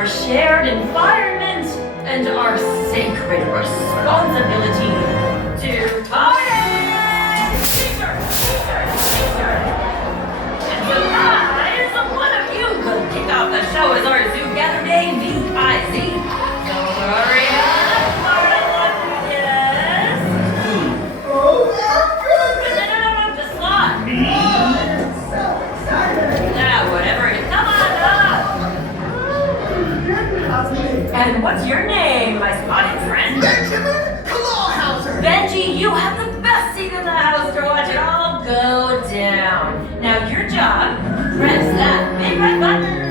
our shared environment, and our sacred responsibility to party! Teacher! And surprise! One of you could kick off the show as our zoogeter day V-I-Z. So hurry up, Marlon, Oh, no, the slot. I'm so excited. Now, whatever it is, come on up. And what's your name, my spotted friend? Benjamin Clawhauser. Benji, you have the best seat in the house to watch it all go down. Now, your job, press that big red button.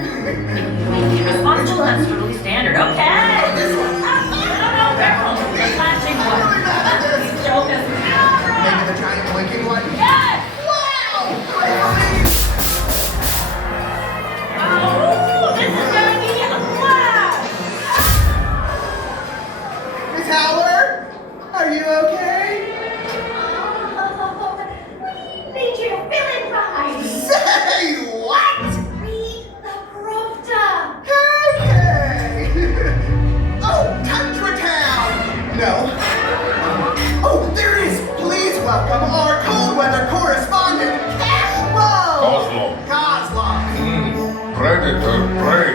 Be responsible, that's totally standard. Okay. This one. No, barrel. The flashing one. Show us camera. Maybe the giant blinking one. Yes. Wow! Oh, this is gonna be a blast. Miss Howard, are you okay? We need you to fill in right. Say what? Read the prompter. Hey! Oh, Tundra Town! No. Oh, there is! Please welcome our cold weather correspondent, Cashflow! Cosmo. Cosmo. Predator, prey.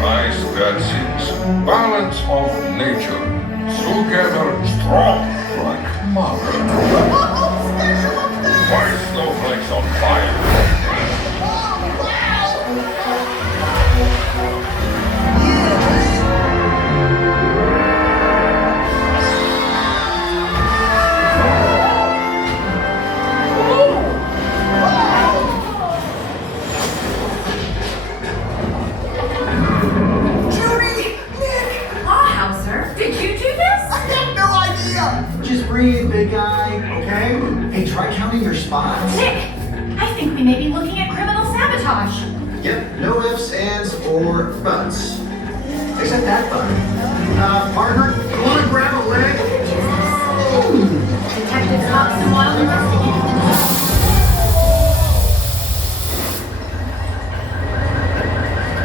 Nice dancings. Balance of nature. Together strong like mother. Special effects! Why snowflakes on fire? Oh, wow! Judy! Nick! Hauser, did you do this? I have no idea! Just breathe, big guy, okay? Hey, try counting your spots. Nick, I think we may be looking at criminal sabotage. Yep, no ifs, ands, or buts. Except that button. Partner, you wanna grab a leg? Detectives Hobbs Wild investigating the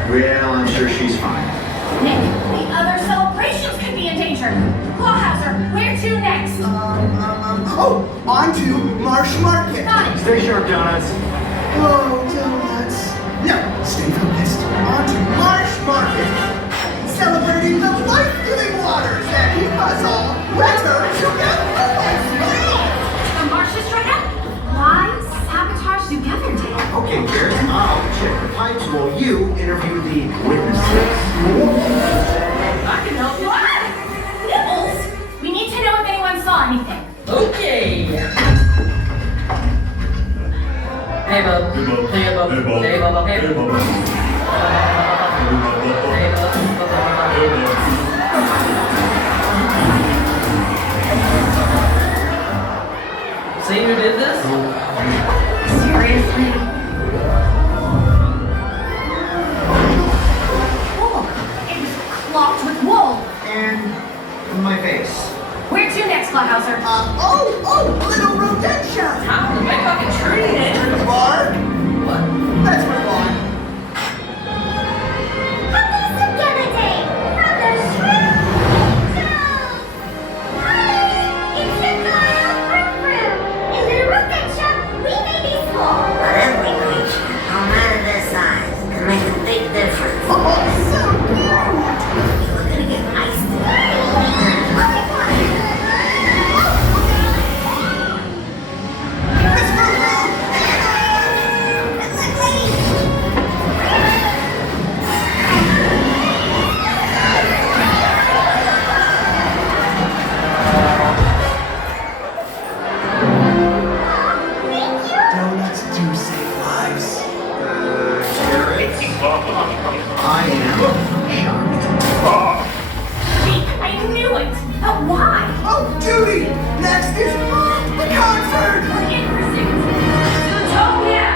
Well, I'm sure she's fine. Nick, the other celebrations could be in danger. Clawhauser, where to next? Oh, on to Marsh Market. Got it. Stay sharp, donuts. Oh, donuts. No, stay focused. On to Marsh Market. Celebrating the life-giving waters that keep us all wetter together. The marshes right up. Why sabotage together, Dick? Okay, Garrett, I'll check the pipes while you interview the witnesses. I can help you out. Nibbles! We need to know if anyone saw anything. Okay. Hey, bub. Hey, bub. Hey, bub. Hey, bub. Hey, bub. See who did this? Seriously? Oh, it was clogged with wool. And my face. Where to next, Clawhauser? Little Rodentia. How do I fucking treat it? Mark, What? that's my line. Happy Together Day from the Shrimp Show! Hi, it's your girl, Fruit Fruit. In the Rodentia, we may be small. But every creature, no matter their size, can make a big difference. Oh, so cute. We're gonna get ice today. Miss Fruit Donuts do save lives. Garrett, I am shocked. I knew it! But why? Oh, Judy! Next is the concert! We're in pursuit. Zootopia!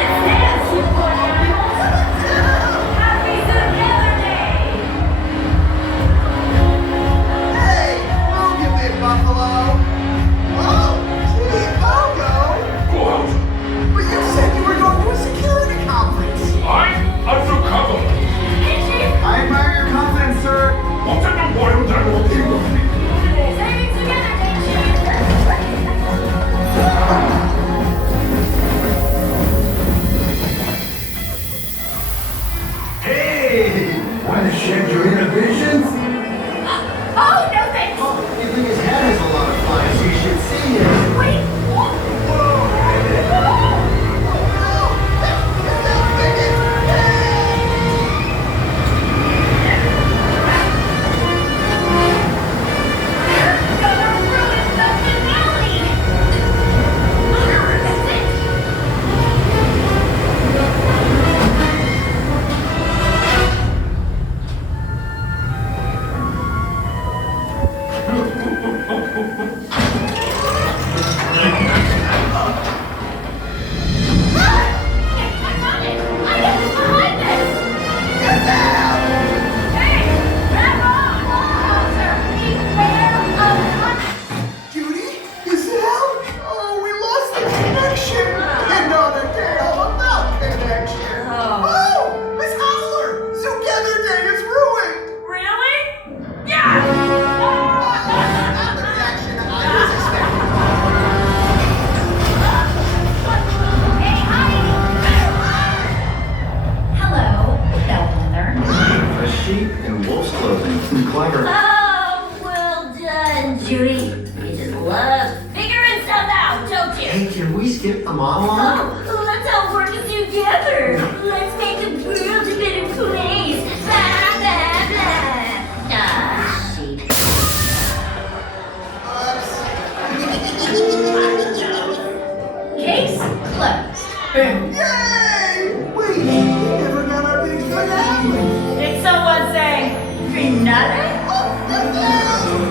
It's this, you poor animals! Happy Zoogeter Day! Hey, move you big buffalo! Oh, gee, Bogo! Go out. But you said you were going to a security conference! I'm undercover. Hey, Chief! I Clever. Oh, well done, Judy. You just love figuring stuff out, don't you? Hey, can we skip the monologue? Oh, let's all work together. Let's make the world a better place. Blah, blah, blah. Ah, sheep. Case closed. Boom. Yay! Wait, we never got our big finale. Did someone say finale?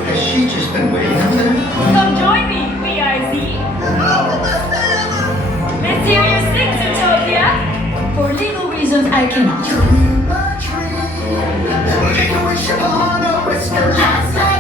Has she just been waiting up there? Come join me, B.I.Z. Oh, the best day ever! Mysterious things, Zootopia. For legal reasons, I cannot. Dream a dream, looking to wish upon a whisker. I say